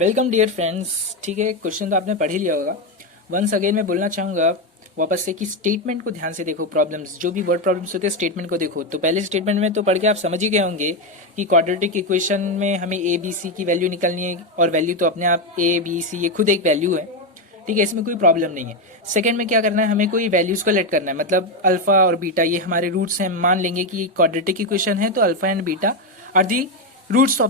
Welcome dear friends. ठीक है, question तो आपने पढ़ ही लिया होगा। वंस अगेन मैं बोलना चाहूंगा वापस से कि स्टेटमेंट को ध्यान से देखो। प्रॉब्लम्स जो भी वर्ड प्रॉब्लम्स होते हैं स्टेटमेंट को देखो। तो पहले स्टेटमेंट में तो पढ़ के आप समझ ही गए होंगे कि क्वाड्रेटिक इक्वेशन में हमें ए बी सी की वैल्यू निकालनी है, और वैल्यू तो अपने आप ए बी सी ये खुद एक वैल्यू है। ठीक है, इसमें कोई प्रॉब्लम नहीं है। सेकंड में क्या करना है, हमें कोई वैल्यूज को लेट करना है, मतलब अल्फा और बीटा ये हमारे रूट्स हैं। मान लेंगे कि क्वाड्रेटिक इक्वेशन है तो alpha and beta are the roots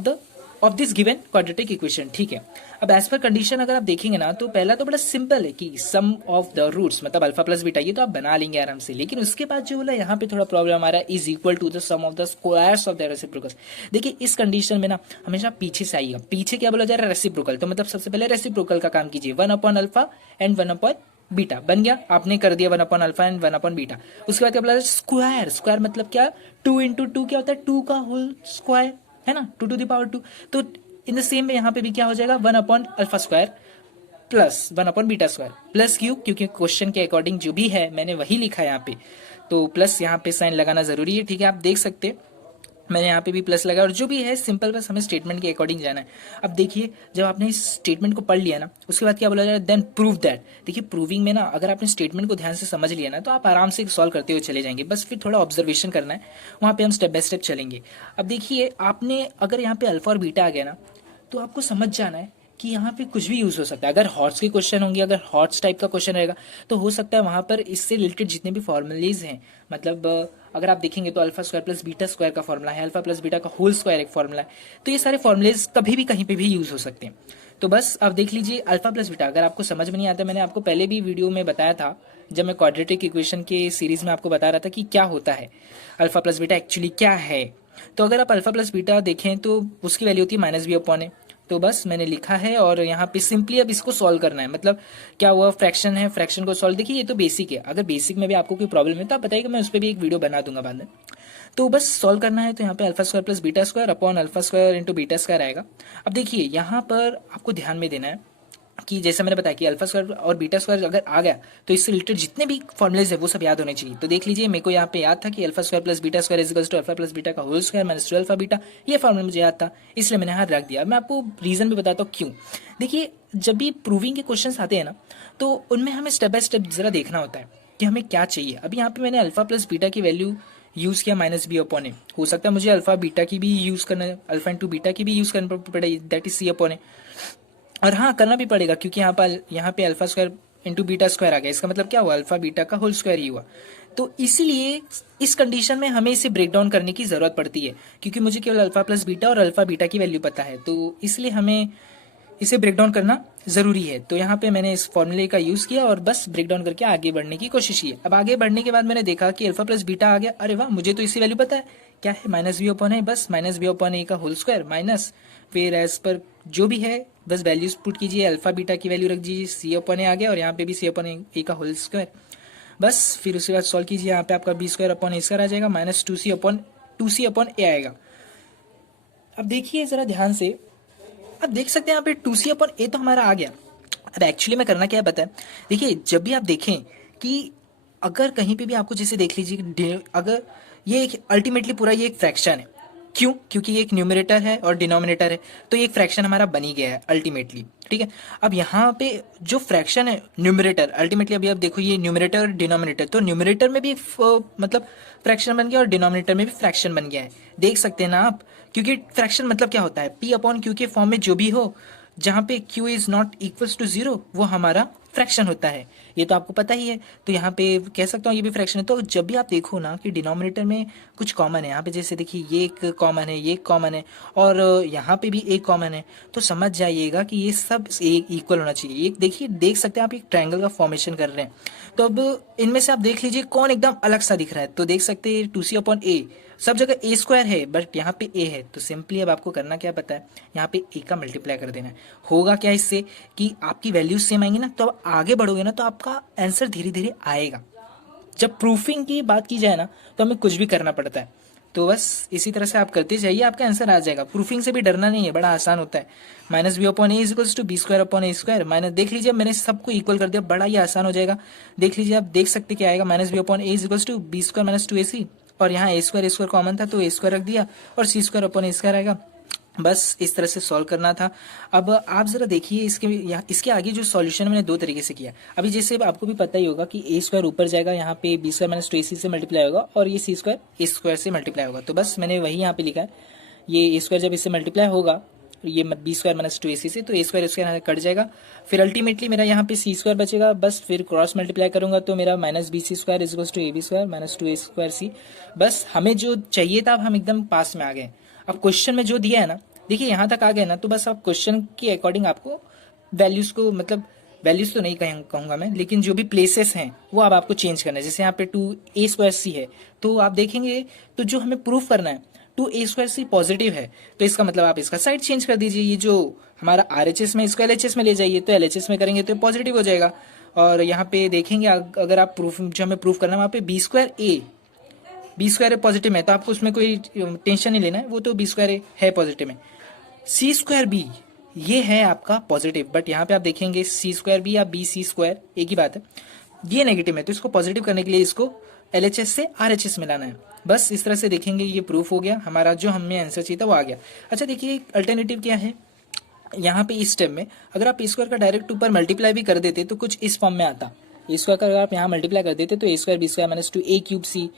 of this given quadratic equation. ठीक है, अब एज पर कंडीशन अगर आप देखेंगे ना तो पहला तो बड़ा सिंपल है कि सम ऑफ द रूट्स मतलब अल्फा प्लस बीटा, ये तो आप बना लेंगे आराम से। लेकिन उसके बाद जो बोला यहाँ पे थोड़ा प्रॉब्लम आ रहा है, is equal to the sum of the squares of the reciprocal. देखिए इस कंडीशन में ना हमेशा पीछे से आइएगा। पीछे क्या बोला जा रहा है, रेसिप्रोकल। तो मतलब सबसे पहले रेसिप्रोकल का काम कीजिए, 1/अल्फा एंड 1/ बीटा बन गया। आपने कर दिया 1/अल्फा एंड 1/ बीटा। उसके बाद क्या बोला, स्क्वायर। स्क्वायर मतलब क्या, 2 × 2 क्या होता है, 2 का होल स्क्वायर, है ना, 2⁻²। तो इन द सेम में यहाँ पे भी क्या हो जाएगा, 1/अल्फा स्क्वायर प्लस 1/बीटा स्क्वायर। प्लस क्यों, क्योंकि क्वेश्चन के अकॉर्डिंग जो भी है मैंने वही लिखा है यहाँ पे, तो प्लस यहाँ पे साइन लगाना जरूरी है। ठीक है, आप देख सकते हैं मैंने यहाँ पे भी प्लस लगाया, और जो भी है सिंपल, बस हमें स्टेटमेंट के अकॉर्डिंग जाना है। अब देखिए जब आपने इस स्टेटमेंट को पढ़ लिया ना, उसके बाद क्या बोला जा रहा है, देन प्रूव दैट। देखिए प्रूविंग में ना अगर आपने स्टेटमेंट को ध्यान से समझ लिया ना तो आप आराम से सॉल्व करते हुए चले जाएंगे। बस फिर थोड़ा ऑब्जर्वेशन करना है, वहाँ पे हम स्टेप बाय स्टेप चलेंगे। अब देखिए आपने अगर यहाँ पे अल्फा और बीटा आ गया ना तो आपको समझ जाना है कि यहाँ पे कुछ भी यूज हो सकता है। अगर हॉट्स के क्वेश्चन होंगे, अगर हॉट्स टाइप का क्वेश्चन रहेगा तो हो सकता है वहां पर इससे रिलेटेड जितने भी फॉर्मूलेज हैं, मतलब अगर आप देखेंगे तो alpha square plus beta square का फॉर्मूला है, अल्फा प्लस बीटा का होल स्क्वायर एक फॉर्मूला है। तो ये सारे फॉर्मूलेज कभी भी कहीं पे भी यूज हो सकते हैं। तो बस आप देख लीजिए अल्फा प्लस बीटा अगर आपको समझ में नहीं आता, मैंने आपको पहले भी वीडियो में बताया था जब मैं क्वाड्रेटिक इक्वेशन के सीरीज में आपको बता रहा था कि क्या होता है अल्फा प्लस बीटा, एक्चुअली क्या है। तो अगर आप अल्फा प्लस बीटा देखें तो उसकी वैल्यू होती है -b/a। तो बस मैंने लिखा है और यहाँ पे सिंपली अब इसको सॉल्व करना है। मतलब क्या हुआ, फ्रैक्शन है, फ्रैक्शन को सॉल्व। देखिए ये तो बेसिक है, अगर बेसिक में भी आपको कोई प्रॉब्लम है तो आप बताइएगा, मैं उस पर भी एक वीडियो बना दूंगा बाद में। तो बस सॉल्व करना है। तो यहाँ पे alpha square plus beta square upon alpha square into beta square आएगा। अब देखिए यहाँ पर आपको ध्यान में देना है कि जैसे मैंने बताया कि अल्फा स्क्वायर और बीटा स्क्वायर अगर आ गया तो इससे रिलेटेड जितने भी फॉर्मुलेज है वो सब याद होने चाहिए। तो देख लीजिए मेरे को यहाँ पे याद था कि alpha square plus beta square is equals to alpha plus beta का whole square minus 2 alpha beta. ये फॉर्मूला मुझे याद था इसलिए मैंने यहाँ रख दिया। मैं आपको रीजन भी बताता हूँ क्यों। देखिए जब भी प्रूविंग के क्वेश्चन आते हैं ना तो उनमें हमें स्टेप बाय स्टेप जरा देखना होता है कि हमें क्या चाहिए। अभी यहाँ पे मैंने अल्फा प्लस बीटा की वैल्यू यूज किया -b/a। हो सकता है मुझे अल्फा बीटा की भी यूज करना है, अल्फा इंटू बीटा की भी यूज करना पड़े, दैट इज c/a। और हाँ करना भी पड़ेगा क्योंकि यहाँ पे alpha square into beta square आ गया, इसका मतलब क्या हुआ, अल्फा बीटा का होल स्क्वायर ही हुआ। तो इसीलिए इस कंडीशन में हमें इसे ब्रेक डाउन करने की जरूरत पड़ती है, क्योंकि मुझे केवल अल्फा प्लस बीटा और अल्फा बीटा की वैल्यू पता है, तो इसलिए हमें इसे ब्रेक डाउन करना जरूरी है। तो यहाँ पे मैंने इस फॉर्मूले का यूज किया और बस ब्रेक डाउन करके आगे बढ़ने की कोशिश की। अब आगे बढ़ने के बाद मैंने देखा कि अल्फा प्लस बीटा आ गया, अरे वाह मुझे तो इसी वैल्यू पता है, क्या है, -b/a। बस -b/a का होल स्क्वायर माइनस फिर एज पर जो भी है बस वैल्यूज पुट कीजिए, अल्फा बीटा की वैल्यू रख दीजिए, c/a आ गया और यहाँ पे भी c/a का होल स्क्वायर। बस फिर उसके बाद सॉल्व कीजिए, यहाँ पे आपका b² आ जाएगा माइनस 2c/a आएगा। अब देखिए जरा ध्यान से, आप देख सकते हैं यहाँ पे 2c/a तो हमारा आ गया। अब एक्चुअली में करना क्या है पता है, देखिए जब भी आप देखें कि अगर कहीं पे भी आपको जैसे देख लीजिए अगर ये एक अल्टीमेटली पूरा ये एक फ्रैक्शन है, क्यों, क्योंकि ये एक न्यूमरेटर है और डिनोमिनेटर है, तो ये एक फ्रैक्शन हमारा बन ही गया है अल्टीमेटली। ठीक है, अब यहाँ पे जो फ्रैक्शन है न्यूमरेटर अल्टीमेटली, अभी आप देखो ये न्यूमरेटर और डिनोमिनेटर, तो न्यूमरेटर में भी मतलब फ्रैक्शन बन गया और डिनोमिनेटर में भी फ्रैक्शन बन गया है, देख सकते हैं ना आप। क्योंकि फ्रैक्शन मतलब क्या होता है, p/q के फॉर्म में जो भी हो जहाँ पे q is not equals to 0 वो हमारा फ्रैक्शन होता है, ये तो आपको पता ही है। तो यहाँ पे कह सकता हूँ ये भी फ्रैक्शन है। तो जब भी आप देखो ना कि डिनोमिनेटर में कुछ कॉमन है, यहाँ पे जैसे देखिए ये एक कॉमन है, ये एक कॉमन है और यहाँ पे भी एक कॉमन है, तो समझ जाइएगा कि ये सब एक इक्वल होना चाहिए। एक देखिए देख सकते हैं आप एक ट्रायंगल का फॉर्मेशन कर रहे हैं, तो अब इनमें से आप देख लीजिए कौन एकदम अलग सा दिख रहा है। तो देख सकते हैं 2c/a, सब जगह a² है बट यहाँ पे a है, तो सिंपली अब आपको करना क्या पता है, यहाँ पे a का मल्टीप्लाई कर देना है। होगा क्या इससे कि आपकी वैल्यूज सेम आएंगी ना, तो आप आगे बढ़ोगे ना तो आपका आंसर धीरे धीरे आएगा। जब प्रूफिंग की बात की जाए ना तो हमें कुछ भी करना पड़ता है, तो बस इसी तरह से आप करते जाइए, आपका आंसर आ जाएगा। प्रूफिंग से भी डरना नहीं है, बड़ा आसान होता है। -b/a is equals to b² minus, देख लीजिए मैंने सबको इक्वल कर दिया, बड़ा ही आसान हो जाएगा। देख लीजिए आप देख सकते क्या आएगा, -b/a is equals to b² - 2ac, और यहाँ a² कॉमन था तो a² रख दिया और c² आएगा बस इस तरह से सॉल्व करना था। अब आप जरा देखिए इसके आगे जो सॉल्यूशन मैंने दो तरीके से किया। अभी जैसे आपको भी पता ही होगा कि ए स्क्वायर ऊपर जाएगा, यहाँ पे बी स्क्वायर माइनस टू ए सी से मल्टीप्लाई होगा, और ये सी स्क्वायर ए स्क्वायर से मल्टीप्लाई होगा। तो बस मैंने वही यहाँ पे लिखा है, ये ए स्क्वायर जब इससे मल्टीप्लाई होगा ये बी स्क्वायर माइनस टू ए सी से, तो ए स्क्वायर इसके यहाँ कट जाएगा। फिर अल्टीमेटली मेरा यहाँ पे सी स्क्वायर बचेगा, बस फिर क्रॉस मल्टीप्लाई करूंगा तो मेरा minus B C square is equals to A B square minus two A square C. बस हमें जो चाहिए था अब हम एकदम पास में आ गए। अब क्वेश्चन में जो दिया है ना, देखिए यहाँ तक आ गए ना, तो बस आप क्वेश्चन के अकॉर्डिंग आपको वैल्यूज को, मतलब वैल्यूज तो नहीं कहूंगा मैं, लेकिन जो भी प्लेसेस हैं वो अब आपको चेंज करना है। जैसे यहाँ पे टू ए स्क्वायर सी है, तो आप देखेंगे तो जो हमें प्रूफ करना है टू ए स्क्वायर सी पॉजिटिव है, तो इसका मतलब आप इसका साइड चेंज कर दीजिए। ये जो हमारा RHS में इसको LHS में ले जाइए, तो LHS में करेंगे तो पॉजिटिव हो जाएगा। और यहाँ पे देखेंगे अगर आप प्रूफ जो हमें प्रूफ करना है वहाँ पे बी स्क्वायर पॉजिटिव में, तो आपको उसमें कोई टेंशन नहीं लेना है, वो तो बी स्क्वायर है पॉजिटिव में। सी स्क्वायर बी ये है आपका पॉजिटिव, बट यहाँ पे आप देखेंगे सी स्क्वायर बी या बी सी स्क्वायर एक ही बात है, ये नेगेटिव है, तो इसको पॉजिटिव करने के लिए इसको LHS से RHS में लाना है। बस इस तरह से देखेंगे ये प्रूफ हो गया, हमारा जो हमें आंसर चाहिए था वो आ गया। अच्छा देखिए अल्टरनेटिव क्या है, यहाँ पे इस स्टेप में अगर आप ए स्क्वायर का डायरेक्ट ऊपर मल्टीप्लाई भी कर देते तो कुछ इस फॉर्म में आता। ए स्क्वायर का अगर आप यहाँ मल्टीप्लाई कर देते तो A square B square minus two A cube C,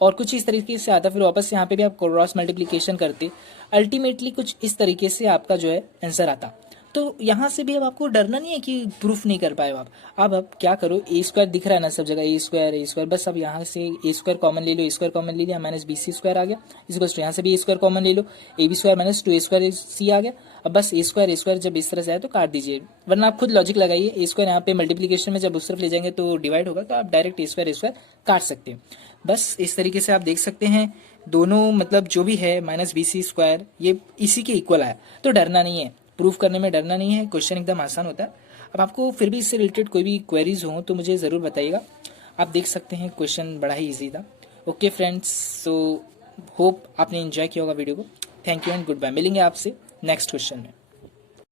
और कुछ इस तरीके से आता। फिर वापस यहाँ पे भी आप क्रॉस मल्टीप्लिकेशन करते, अल्टीमेटली कुछ इस तरीके से आपका जो है आंसर आता। तो यहाँ से भी अब आपको डरना नहीं है कि प्रूफ नहीं कर पाए आप। अब क्या करो, ए स्क्वायर दिख रहा है ना सब जगह, ए स्क्वायर, बस अब यहाँ से ए स्क्वायर कॉमन ले लो, ए स्क्वायर कॉमन ले लिया, माइनस बी सी स्क्वायर आ गया, इस यहाँ से भी ए स्क्वायर कॉमन ले लो, A B square minus two A square C आ गया। अब बस ए स्क्वायर जब इस तरह से आए तो काट दीजिए, वरना आप खुद लॉजिक लगाइए। ए स्क्वायर यहाँ पे मल्टीप्लीकेशन में जब उस तरफ ले जाएंगे तो डिवाइड होगा, तो आप डायरेक्ट ए स्क्वायर काट सकते हैं। बस इस तरीके से आप देख सकते हैं दोनों, मतलब जो भी है माइनस बी सी स्क्वायर ये इसी के इक्वल आया, तो डरना नहीं है, प्रूफ करने में डरना नहीं है, क्वेश्चन एकदम आसान होता है। अब आपको फिर भी इससे रिलेटेड कोई भी क्वेरीज हो तो मुझे ज़रूर बताइएगा। आप देख सकते हैं क्वेश्चन बड़ा ही इजी था। ओके फ्रेंड्स, सो होप आपने एंजॉय किया होगा वीडियो को। Thank you and good bye. मिलेंगे आपसे नेक्स्ट क्वेश्चन में।